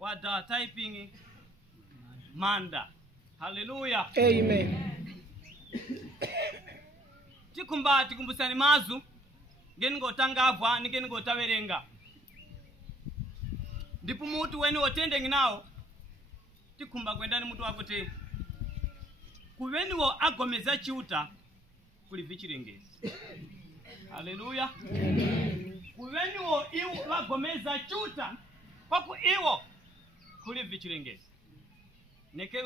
wada typing manda. Hallelujah. Amen. Tikumbusani mazu ngeni ngotangavwa ngeni ngotawerenga. Ndipo mutu weni otende nginawo tikumba kwendani mutu wakuti kuweniwo agomeza chiuta kuli vichilengezi. Hallelujah. Kuweniwo iwo wagomeza chiuta paku iwo kuli vichilengezi. Neke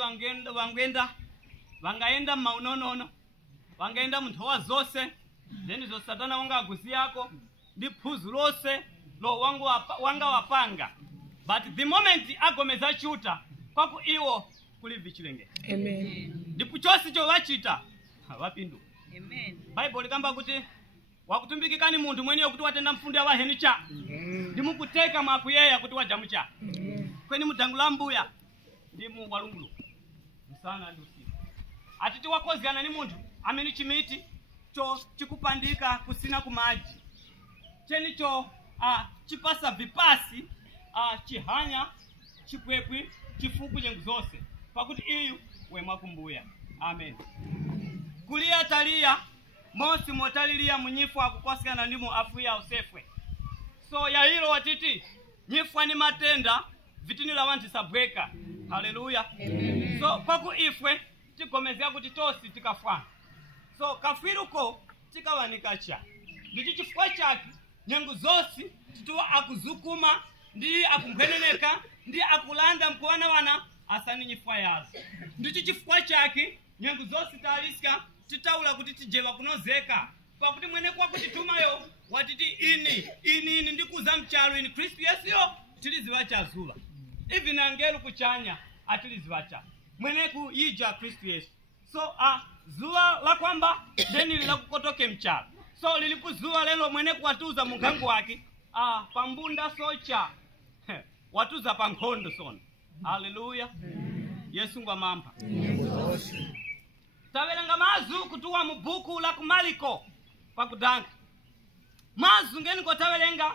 wangaenda maunonono, wangaenda mnthowa zose, zeni zo satana wanga agusi yako, ndi phuzu lose lo wanga wapanga. But the moment agomeza chiuta paku iwo kuli vichilengezi. Amen. Ndipo chose cho wachita wapindu. Amen. Bible likamba kuti wakutumbikikani muntu mwenye kuti watenda mfundo ya waheni cha. Ndimukuteka mwakuyeya kuti wajamu cha. Kweni mutangula mbuya ndimu walungulu. Msana ndi usiku. Atiti wakozana ni muntu ameni chimiti cho chikupandika kusina kumaji. Cheni cho chipasa vipasi chihanya chipwepwi chifuku nyengu zose. Pakuti iyu wema kumbuya. Amen. Kulia talia mosi motalilia munyifu akukosekana ndimo afuya usefwe. So ya hilo watiti nyifwa ni matenda vitini la wanti sabweka. Hallelujah. So paku ifwe tikomezea kuti tosi tikafwana. So kafiruko tikawanikacha. Ndichi chifukwa chake nyengu zosi tituwa akuzukuma ndi akumgeneneka ndi akulanda mkuwana wana asani nyifwa yazo. Ndichi chifukwa chake nyengu zosi taliska titaula kuti tijewa kunozeka. Pakuti mwene kwa kutitumayo watiti ini ndikuza mchalo ini Kristu Yesu yo tiliziwacha zuwa. Ivi na ngelu kuchanya atiliziwacha. Mwene kuyija Kristu Yesu. So zuwa la kwamba deni lila kukotoke mchalo. So lilipu zuwa lelo mwene kuwatuza mungangu waki pambunda socha watuza pankondo sona. Hallelujah. Yesu ngwa mampa. Tawelenga mazu kutuwa mubuku la kumaliko pakudanka. Mazu ngeni kwa tawelenga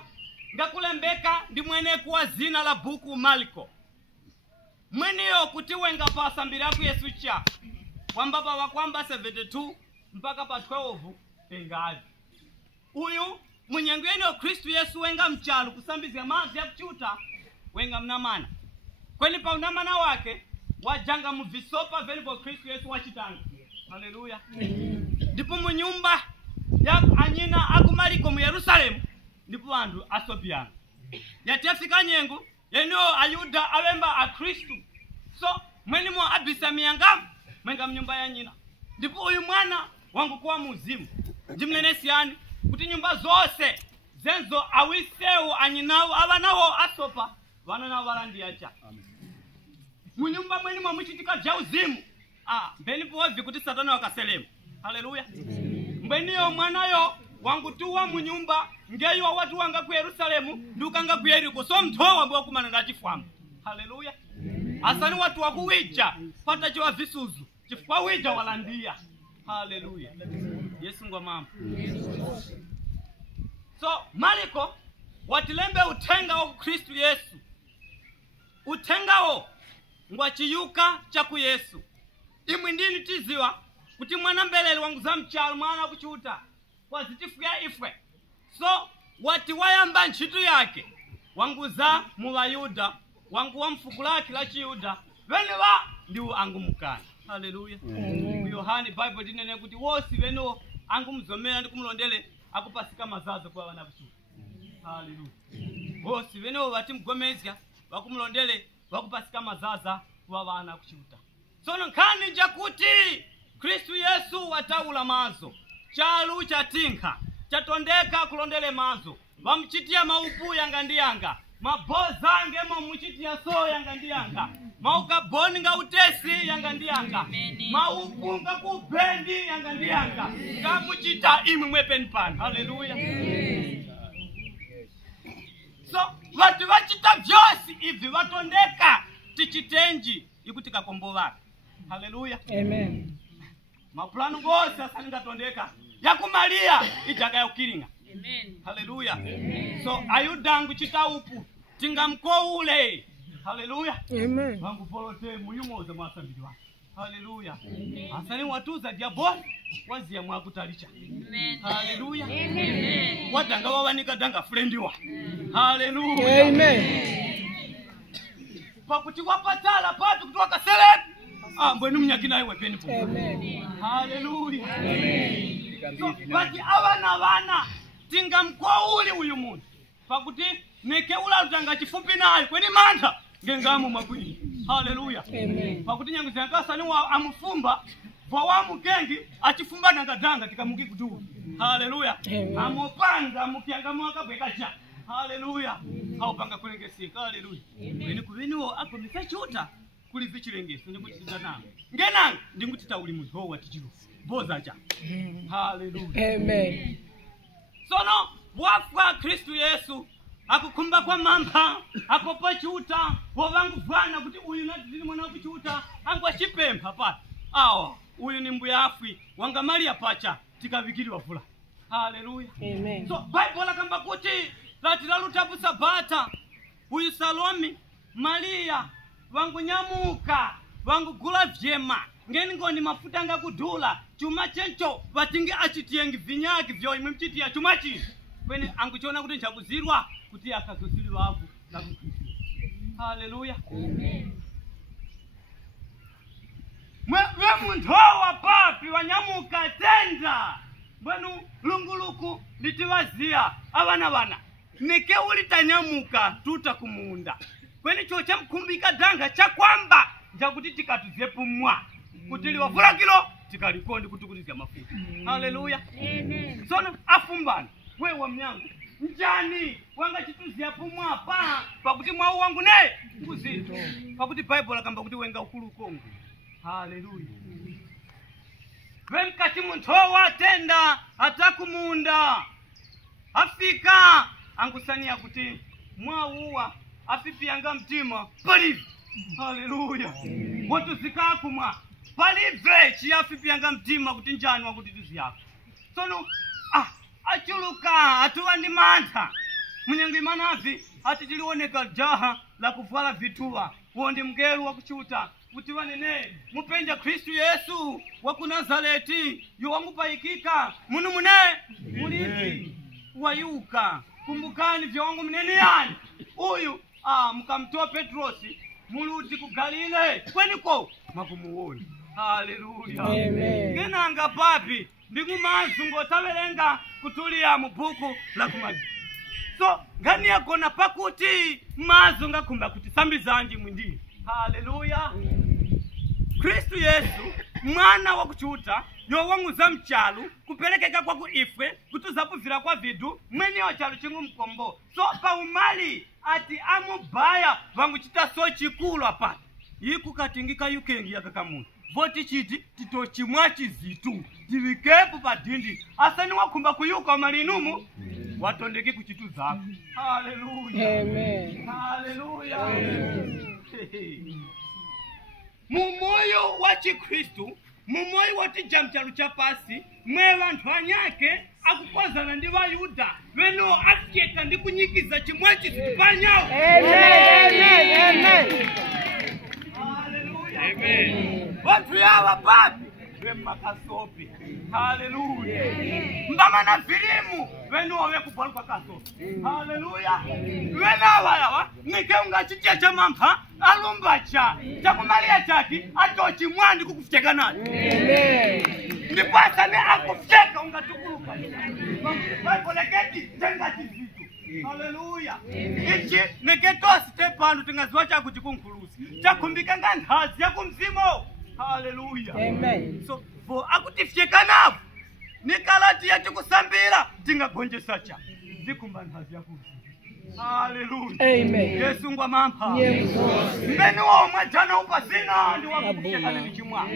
ngakulembeka ndi mwene kuwa zina la buku maliko. Mwene yo kutiwenga pa asambiraku Yesu cha. Kwambaba wakwamba 72 mpaka pa 12 pengazi. Uyu mwenyengweni wa Kristu Yesu wenga mchalu kusambizia mazi ya kuchuta wenga mnamana. Kweni pa unamana wake wajanga muvisopa veli kwa Kristu Yesu wachitanga. Hallelujah. Ndipo munyumba ya anyina akumaliko mu Yerusalemu ndipo andu asopiana. Yatafika nyengu yeno ayuda awemba a Kristu. So mweni mwa abisa miyanga mwenga mnyumba ya nyina. Ndipo uyu mwana wangu kuwa muzimu. Jimnenesi yani kuti nyumba zose zenzo awiseu anyinawo abanawo asopa wana na warandi yacha. Munyumba mweni mwa mwichitika jauzimu. Mbeni pozi kuti satana wakaselemu. Hallelujah. Mbeni yo mwana yo wangu tuwa munyumba ngeyo wa watu wanga ku Yerusalemu ndukanga ku Yeriko. So mtowa mbo kumana ndachifamu. Hallelujah. Asani watu wakuwija pata chiwa visuzu chifukwa wija walandia. Hallelujah. Yesu ngwa mama. So maliko watilembe utenga wa Kristu Yesu. Utenga wo ngwa chiyuka chaku Yesu. Imwi ndini tiziwa kuti mwana mbeleli wangu za mchalo mwana kuchuta kwa zitifu ya ifwe. So wati wayamba nchitu yake wangu za muwayuda wangu wa mfukulaki la chiyuda weniwa ndiwo angu mukani. Hallelujah. Yohani Bible dinene kuti wosi weno angu mzomera ndi kumulondele akupasika mazazo kwa wana kuchuta. Hallelujah. Wosi weno wati mgomezya wakumulondele wakupasika mazaza kwa wana kuchuta. Sono nkani jakuti Kristu Yesu wataula mazo. Chalu chatinka. Chatondeka kulondele mazo. Wamchitia maupu yanga ndiyanga. Maboza ngemo mchitia so yanga ndiyanga. Maukaboni nga utesi yanga ndiyanga. Maupu nga kubendi yanga ndiyanga. Kamuchita imi mwepeni pani. Hallelujah. So watu wachita vyosi hivi watondeka tichitenji ikutika kombola. Hallelujah. Amen. Maplanu gose asalinga tondeka yakumalia ijaga ya ukiringa. Amen. Hallelujah. Amen. So ayudangu chita upu tinga mko ule Haleluya. Amen. Wangu polote muyumoza mwasambiri wake. Haleluya. Asani watuza diaboli wazia mwakutalicha. Amen. Haleluya. Amen. Wadanga wawanika danga friendiwa. Haleluya. Amen. Pakuti wapatala papi kutuwa kasele. Mbwenu mnyakina iwe peni po. Amen. Haleluya. So, bati abana tinga mkwauli uyu muntu. Pakuti neke ula utanga chifupi nayo kweni mantha ngengamu makwini. Haleluya. Amen. Pakuti nyangu zangasa ni amufumba kwa wamukengi achifumba nangadanga tikamuki kutuwa. Haleluya. Amopanga mukianga mwaka bwekacha. Haleluya. Haupanga kulengesika. Haleluya. Kweni kuveniwo akomisa chuta kuli vichilengesi ndikutitiza nangu. Ngenanga ndingutita uli muntu ho watichiru. Boza cha. Haleluya. Amen. Sono wafwa Kristu Yesu akukumba kwa mamba akopa chuta wovangu vwana kuti uyu natizini mwana wapu chuta angwa chipempa pati awa uyu ni mbuya afwi wanga Maria pacha tikavikiri wafula. Haleluya. Amen. So Bible kamba kuti latila lutapu sabata uyu Salomi Maria wangu nyamuka wangu gula vyema ngeni ngoni mafuta nga kudula chuma chencho vatingi achitiengi vinyaki vyo imwe mchitia chuma chini kweni anguchona kuti nchakuzirwa kuti akazosili wavu na kukristu. Haleluya. Mwe mundowa papi wanyamuka tenda bwenu lunguluku litiwazia avana nike ulitanyamuka tuta kumunda kweni chocha mkumbika danga cha kwamba njakuti tikatuzepu mwa kuti liwavula kilo tikalikondi kuti kutizya mafuta. Haleluya. Amen. Sono afumbana wewa mnyangu njani wanga chituzya pumwa pakuti mwau wangu ne kuzito pakuti Bible kamba kuti wenga ukulu kongo. Haleluya. Wemkati muntu watenda atakumunda afika angusania kuti mwauwa afipiyanga mtima palive. Haleluya. Watu zikakumwa palive chiafipiyanga mtima kuti njani wakuti tuziyako. Sono achuluka atuwa ndi mantha munyengo imanavi atitilioneka jaha la kuvala vituwa wondi mgelu wakuchuta kuti wanene mupenja Kristu Yesu waku Nazareti yowangu payikika munu mune mulivi wayuka kumbukani vyowangu mneni yani uyu mukamtoa Petrosi muluti ku Galile kweniko makumuwoni. Haleluya. Amen. Ngenanga papi ndikumanzu ngotawelenga kutulia mubuku la kumagi. So ngani yakona pakuti mazu ngakumba kuti sambi zanji mwindi. Haleluya. Kristu Yesu mwana wakuchuta yowangu za mchalu kupelekeka kwa kuifwe kutuzapuvira kwa vidu mweni wachalu chingu mkombo. So pa umali ati amubaya wangu chita so chikulu apati yiku katingika yukengi yakakamuntu voti chiti titochi mwachi zitu tivikepu padindi asani wakumba kuyuka malinumu watondeki kuchitu zako. Haleluya. Amen. Haleluya. Mumoyo wa Chikristu mumoyo wati jamchalu chapasi mwe vantu anyake akukozana ndi Vayuda veno afyeka ndi kunyikiza chimwachi zipanyawo. Amen. Amen. Haleluya. Amen. Vantu yava papi vemakasopi. Haleluya. Mbama na filimu veno wekupala kwa kasopi. Haleluya. Vena yawa nike ungachitia cha mampa alumbacha chakumalia chaki atochi mwandi kukufyeka nani. Amen. Nipasa ne akufyeka ungatukuluka. Vaipoleketi tengati vitu. Haleluya. Ichi neketoa stepanu tengaziwa chaku chikunkulusi chakumbika ngandhazi ya kumzimo. Haleluya. Amen. So for akutifyeka navu nikalati yati kusambira tingagonje sacha zikumba ndhazi ya kumzimo. Haleluya. Amen. Yesu ngwa mampa. Yes. Mbeni womwe jana upasina ndi wakufyekana ni chimwa.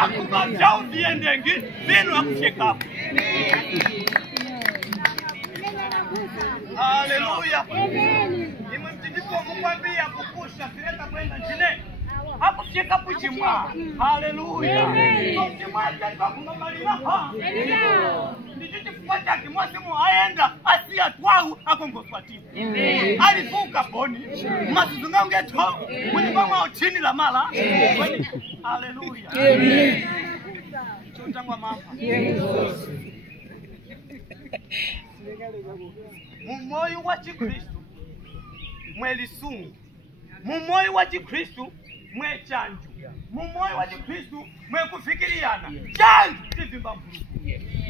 Akubabja uviendengi vinu akufyekapo. Haleluya. Imwe mtindiko mukwambia kukusha sileta kwenda njine akufyeka kuchimwa. Haleluya. So chimwa chani bakunga malina ha. Ndi ndichifukwa chake mwasimu aenda asiya twahu akongoswatini alifuka boni masuzunga ungeto mwenibama uchini la mala. Haleluya. Chutangwa mama mumoyo wa Chikristu mwelisungu, mumoyo wa Chikristu mwe chanju, mumoyo wa Chikristu mwe kufikiriana chanju tivimba mvuruku.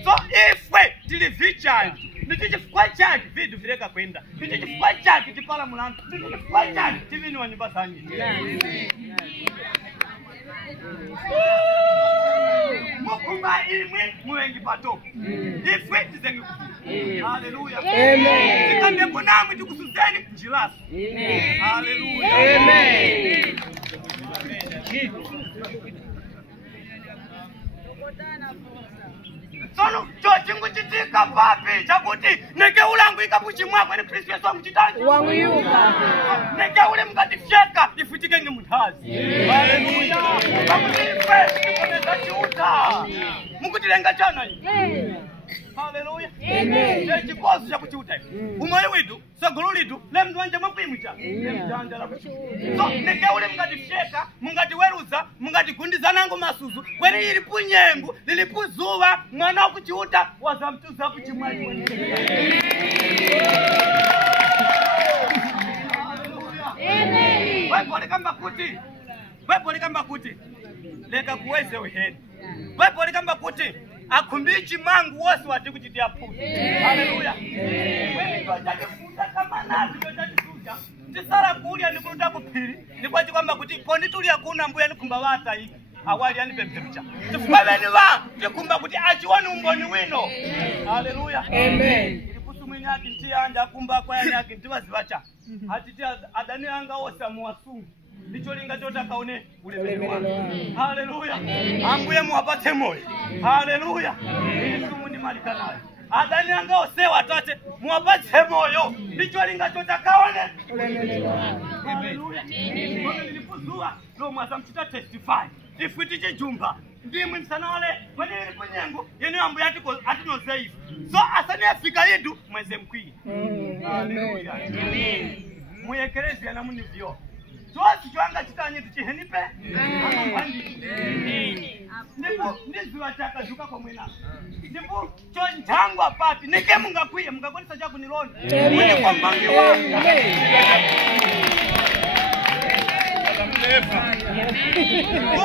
So ifwe tilivi chanju ndichifukwa chake vidu vireka kwenda, ndichifukwa chake tipala mulandu, ndichifukwa chake tivini wa nyumba zanyi. Mukumba imwe muwengi pato ifwe tizengi kufu. Haleluya. Amen. Tikande kunamwe tikusuzeni njilasi. Haleluya. Amen. Sono chochingu chitika papi chakuti neke ulangu ikapuchi mwako ni Kristo Yesu amuchitaji wangu yuka neke ule mkatifyeka ifutike nge mutazi. Haleluya. Pakutifwe nikoneza chiuta mukutilenga chana yi. Haleluya. Amen. Chikosu cha kuchiuta umoyo witu sagulu litu le mndu wanje mwakwimcha mjanja la kuchi. So neke ule mkatifyeka mungatiweruza mungatigundizana nangu masuzu kweli ilipu nyengu lilipu zuwa mwana kuchiuta wazamtuza kuchimwali wani. Amen. Wepo likamba kuti leka kuweze uheni. Wepo likamba kuti akumbichi mangu wose wati kuchitia puti. Haleluya. Wepo chakifunda kama nazi chakifunda tisara kulia nikuruta kupiri nikwachi kwamba kuti pondi tulia kuna mbuya nikumba wata hiki awali yani pemperucha tifubabeni wa tikumba kuti achiwani umboni wino. Haleluya. Amen. Ilikusumini haki ntia anja kumba kwa yani haki ntiwa zivacha hatitia adani anga wose amuwasungu nicho linga chota kaone ulemeni wangu. Haleluya. Ambuye muwapate moyo. Haleluya. Yesu ni malikanayo adani anga wose watate muwapate moyo nicho linga chota kaone ulemeni wangu. Haleluya. Nilipuzua lo mwazamchita testify ifutiche jumba ndimwe msana wale kwani niliponyengo yene ambu yatiko atino zaifu so asani afika yedu mweze mkwi. Haleluya. Amen. Muyekerezi ya namuni vyo Tuwasi chuanga chitanyi tuchihenipe. Nipo niziwa chaka juka kwa mwena. Nipo chonjangwa papi nike munga kuye munga kwenisa chaku niloni mwenye kwa mbangi wangu.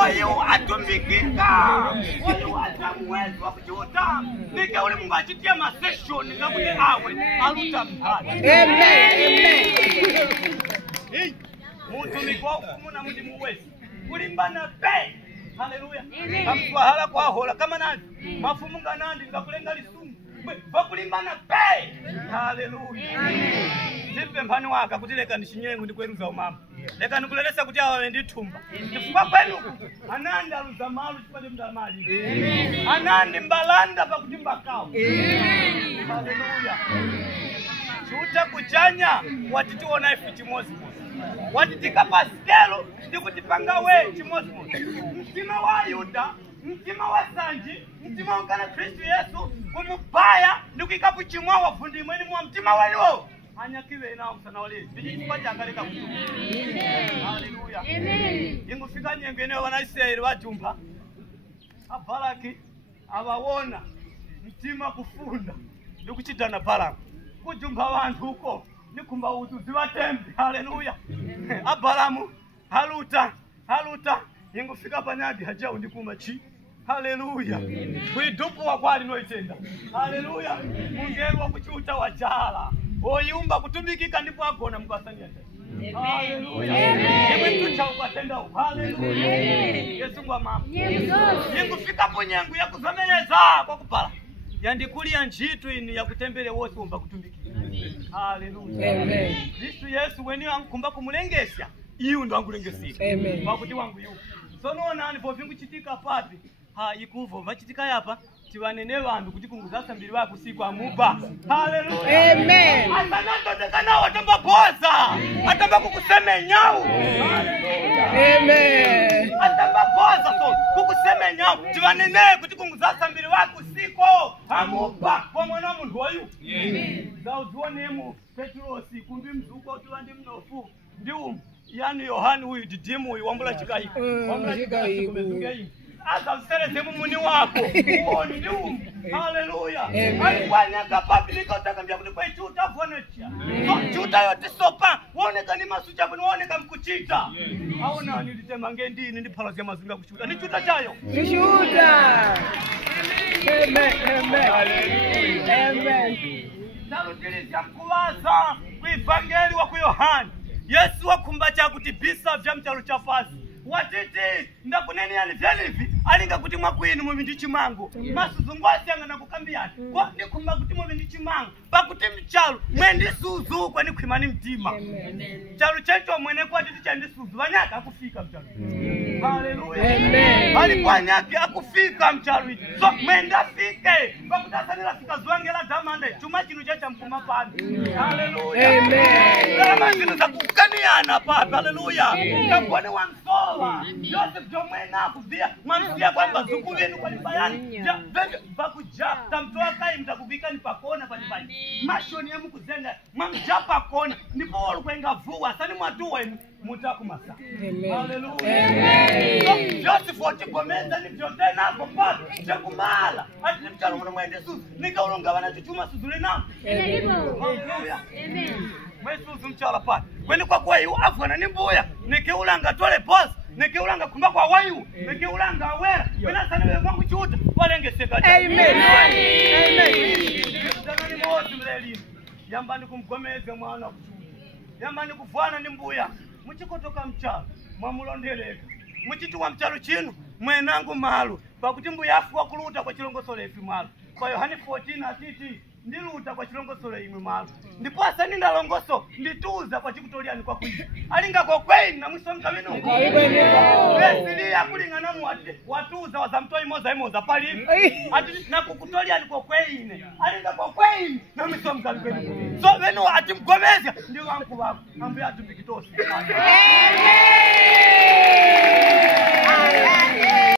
Oyu atumikika oyu atamwezi wa kuchuta nike uli munga chitia maseshoni nga kwenye awe aluta mpati. Amen. Muntu mikwa kumuna mudi muwezi kulimbana pe. Haleluya. Kamkwa hala kwa hola kama nani mafumunga nandi ngakulenga lisungu bakulimbana pe. Haleluya. Zipe mpani waka kutileka nishinyengu ndikweruza umama leka nikulelesa kuti awe nditumba ndifuka kwenu anandi aluza malu chipate mdamali. Anandi mbalanda pakutimba kao. Haleluya. Chuta kuchanya watitiona ifu chimozi watitika paskelo ndikutipanga we chimozi mtima wa Yuda mtima wa Sanji mtima wa kana Kristo Yesu kumupaya ndikikapu chimwa wafundi mweni mwa mtima waliwo anyakiwe na msana wale ndichipanja angaleka kutu. Haleluya. Amen. Ingu fika nyengene wana Israeli wajumba abalaki abawona mtima kufunda ndikuchitana pala kujumba wantu huko nikumba uzuzi watembi. Haleluya. Abalamu haluta ingufika panyadi haja undikuma chi. Haleluya. Kuidupu wa kwali noitenda. Haleluya. Mungeru wa kuchuta wajala oyumba kutumikika ndipo agona mkwasanya. Haleluya. Yewe tucha ukatenda. Haleluya. Yesu kwa mama ingufika ponyangu ya kuzomeleza kwa kupala yandikulia njitu ini ya kutembele wose umba kutumbiki. Haleluya. Amen. Kristo Yesu weni wankumba kumulengesya iyu ndo angulengesika. Amen. Wakuti wangu yu so nona nipo vingu chitika papi ikuvo vachitika yapa tiwanene vandu kuti kunguza mbili wako siku amupa. Haleluya. Amen. Asanando tekana watamba boza atamba kukuseme nyau. Haleluya. Amen. Atamba boza kuwaza so kukusemenya tivanene kuti kunguzasa mbiri wako siko amupa kwa mwana munhu wayu zaudzionemo Petrosi kumbi mzuko utivandi mnofu ndiumu yani Yohani uyu didimu uyu wambula chikaiko wambula chikaiko kumezungeini azamsereze mumuni wako uoni ndiumu haleluya alikwanyaka papi nikatakambia kuti kwechi utavuonecha chuta yote sopa uoneka ni masucha kuni uoneka mkuchita haona nilitema ngendini ndiphalazia mazunga kuchuta ni chuta chayo Kushuta. Amen. Amen. Amen. Nalutilisya mkuwaza kuivangeli wa ku Yohani Yesu wakumbacha kuti bisa vya mchalo cha fasi watiti ndakuneni alivyalivi alinga kuti mwakwini mumindi chimango masuzungwasi anga nakukambiyani kwa ndikumba kuti mumindi chimango pakuti mchalo mwendisuzu kwa nikwimani mtima mchalo checho mwene kwa titi chandisuzu wanyaka akufika mchalo haleluya alipwanyake akufika mchalo iti so mwendafike kwa kutasanila fika zuangela damande chuma chinu checha mkuma pani haleluya kama zinu za kukaniana papi haleluya kamponi wa msola Joseph Jomena kuvia mamsia kwamba zuku wenu kwa libayani bakuja tamtoa kai mtakuvika ni pakona pa libayani mashoni ya mkuzenda mamja pakona nipo walukwenga vuwa sani mwatuwa inu mutakumasa haleluya Joseph wachikomeza ni vyotena hapo papi chakumala ati ni mchalo mwana mwende suzu nikaulonga wana chuchuma suzuli na haleluya mwesuzu mchala pati kweni kwa kuwa yu afwana ni mbuya nikiulanga tole posi nikiulanga kumba kwa wayu nikiulanga awera wena sana wewe mwangu chuta walenge seka Amen. Tanani mozi mleli yamba nikumgomeze mwana kuchuta yamba nikufwana ni mbuya mchikotoka mchala mwamulondeleka mchitu wa mchalo chinu mwenangu malu pakuti mbuya afu wakuluta kwa chilongosole ifi malu kwa Yohani 14 atiti ndiluta kwa chilongosole imwe malu ndipo asani ndalongoso ndituza kwa chikutoliani kwa kuishi alinga kwa kweni na mwiso mkavinu besili ya kulingana mwate watuza wazamtoi imoza pali ati na kukutoliani kwa kweni alinga kwa kweni na mwiso mkavinu so wenu ati mgomezya ndi wangu wako ambu ya tupikitosi